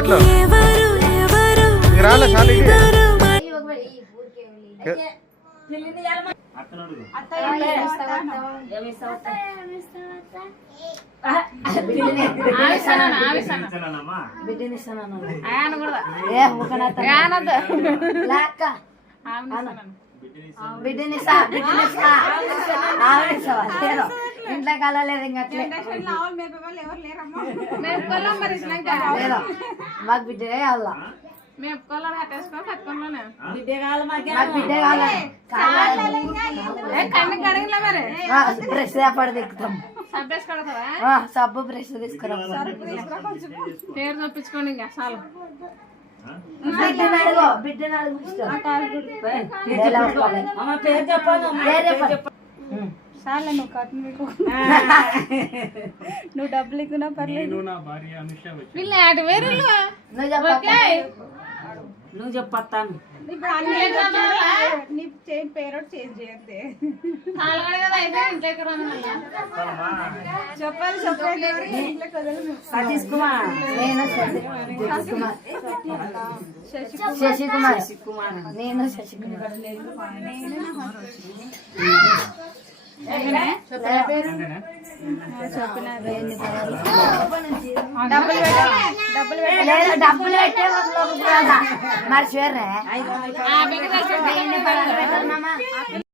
బట్లు రాలే చాలు ఇంట్లో కలలేదు ఇంకా మాకు బిడ్డనే కావాలా బ్రష్ పడి దిక్కుతాం సబ్బు బ్రష్ తీసుకురా పేరు చూపించుకోండి ఇంకా చాలు బిడ్డను అడుగు చాలే నువ్వు కట్టు మీకు నువ్వు డబ్బులు ఎక్కువ పర్లేదు వీళ్ళు అటు వేరే నువ్వు చెప్పొస్తాను నీ పేరు చేంజ్ చేయద్దే చెప్పాలి సతీష్ కుమార్ నేను శశికుమార్ నేను శశికుమార్ డబ్బులు పెట్టే మర్చిపోయారా